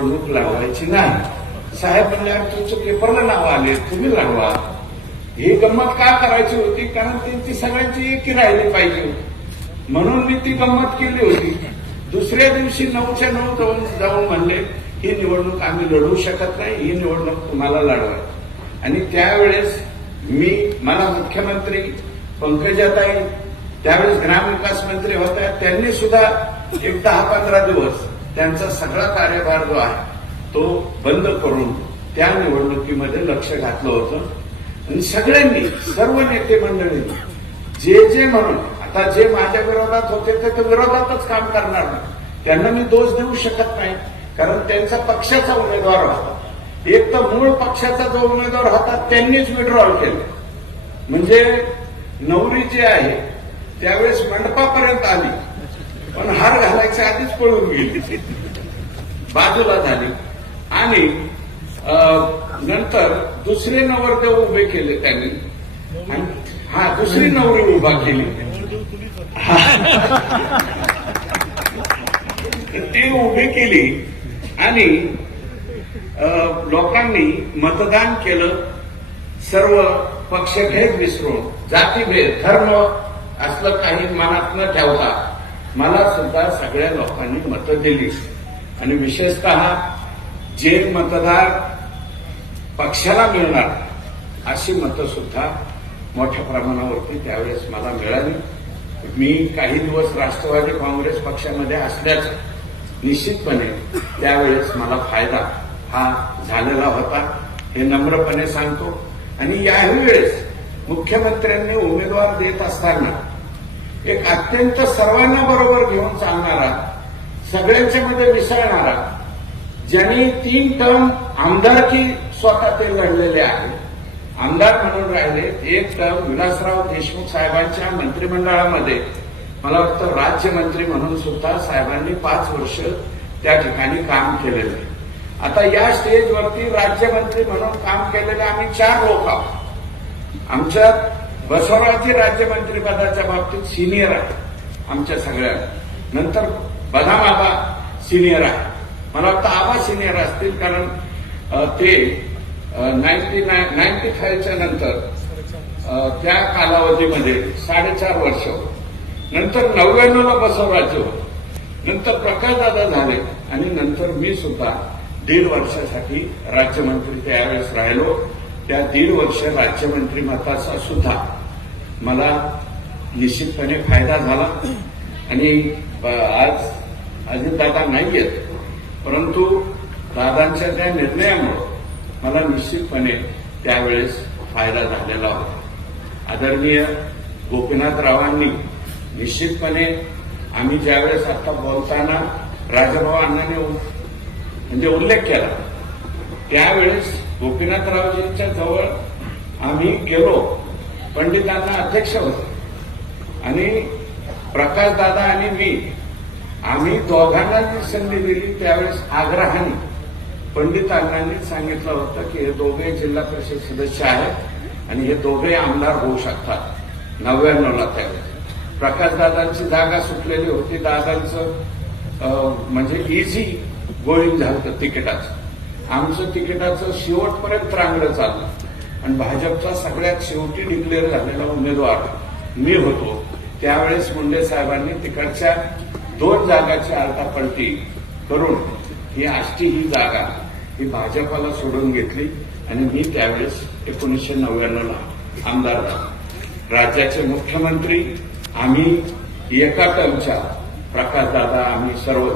निवडणूक लढवायची नाही. साहेब म्हणले तुमचं पेपरला नाव आले, तुम्ही लढवा. ही गंमत का करायची होती? कारण त्यांची सगळ्यांची एकी राहिली पाहिजे म्हणून मी ती गंमत केली होती. दुसऱ्या दिवशी 9च्या 9 जाऊन म्हणले ही निवडणूक आम्ही लढवू शकत नाही, ही निवडणूक तुम्हाला लढवा. आणि त्यावेळेस मला मुख्यमंत्री पंकजाताई त्यावेळेस ग्रामविकास मंत्री होत्या, त्यांनी सुद्धा एक 10-15 दिवस त्यांचा सगळा कार्यभार जो आहे तो बंद करून त्या निवडणुकीमध्ये लक्ष घातलं होतं. आणि सगळ्यांनी, सर्व नेते मंडळींनी जे म्हणून, आता जे माझ्या विरोधात होते ते विरोधातच काम करणार नाही, त्यांना मी दोष देऊ शकत नाही, कारण त्यांचा पक्षाचा उमेदवार होता. एक तर मूळ पक्षाचा जो उमेदवार होता त्यांनीच विड्रॉल केलं. म्हणजे नवरी जी आहे त्यावेळेस मंडपापर्यंत आली, पण हार घालायच्या आधीच पळून गेली, बाजूला झाली. आणि नंतर दुसरे नवरदेव उभे केले त्यांनी, दुसरी नवरी उभा केली. ती उभी केली आणि लोकांनी मतदान केलं. सर्व पक्षभेद विसरून, जातीभेद, धर्म असलं काही मनात न ठेवता मला सुद्धा सगळ्या लोकांनी मतं दिली. आणि विशेषतः जे मतदार पक्षाला मिळणार अशी मतं सुद्धा मोठ्या प्रमाणावरती त्यावेळेस मला मिळाली. मी काही दिवस राष्ट्रवादी काँग्रेस पक्षामध्ये असल्याचं निश्चितपणे त्यावेळेस मला फायदा हा झालेला होता, हे नम्रपणे सांगतो. आणि याही वेळेस मुख्यमंत्र्यांनी उमेदवार देत असताना एक अत्यंत सर्वांना बरोबर घेऊन चालणारा, सगळ्यांच्या मध्ये मिसळणारा, ज्यांनी 3 टर्म आमदारकी स्वतः ते लढलेले आहेत, आमदार म्हणून राहिले. एक टर्म विलासराव देशमुख साहेबांच्या मंत्रिमंडळामध्ये मला वाटतं राज्यमंत्री म्हणून सुद्धा साहेबांनी 5 वर्ष त्या ठिकाणी काम केलेलं आहे. आता या स्टेजवरती राज्यमंत्री म्हणून काम केलेले आम्ही 4 लोक आहोत. आमच्यात बसवराजी राज्यमंत्री पदाच्या बाबतीत सिनियर आहे आमच्या सगळ्या. नंतर बदाम आबा सिनियर आहे, मला वाटतं आबा सिनियर असतील, कारण ते 95च्या नंतर त्या कालावधीमध्ये 4.5 वर्ष. नंतर 99ला बसवराज होते, नंतर प्रकाशदादा झाले आणि नंतर मी सुद्धा 1.5 वर्षासाठी राज्यमंत्री त्यावेळेस राहिलो. त्या 1.5 वर्ष राज्यमंत्री मताचा सुद्धा मला निश्चितपणे फायदा झाला. आणि आज अजितदादा नाहीयेत, परंतु दादांच्या त्या निर्णयामुळे मला निश्चितपणे त्यावेळेस फायदा झालेला होता. आदरणीय गोपीनाथरावांनी निश्चितपणे, आम्ही ज्यावेळेस आता बोलताना राजाभाऊ अण्णांनी म्हणजे उल्लेख केला, त्यावेळेस गोपीनाथरावजींच्या जवळ आम्ही गेलो, पंडितांना अध्यक्ष होतो आणि प्रकाशदादा आणि मी, आम्ही दोघांना जी संधी दिली त्यावेळेस आग्रहाने पंडितांनी सांगितलं होतं की हे दोघे जिल्हा परिषद सदस्य आहेत आणि हे दोघे आमदार होऊ शकतात. 99ला त्यावेळेस प्रकाशदादांची जागा सुटलेली होती, दादांचं म्हणजे इझी गोळींग झालं होतं तिकिटाचं. आमचं तिकिटाचं शेवटपर्यंत रांगडं चाललं आणि भाजपचा सगळ्यात शेवटी डिक्लेअर झालेला उमेदवार मी होतो. त्यावेळेस मुंडे साहेबांनी तिकडच्या 2 जागाची आलटापलटी करून ही आष्टी ही जागा ही भाजपाला सोडून घेतली आणि मी त्यावेळेस 1999ला आमदार झालो. राज्याचे मुख्यमंत्री आम्ही एका टर्मच्या, प्रकाशदादा आम्ही सर्व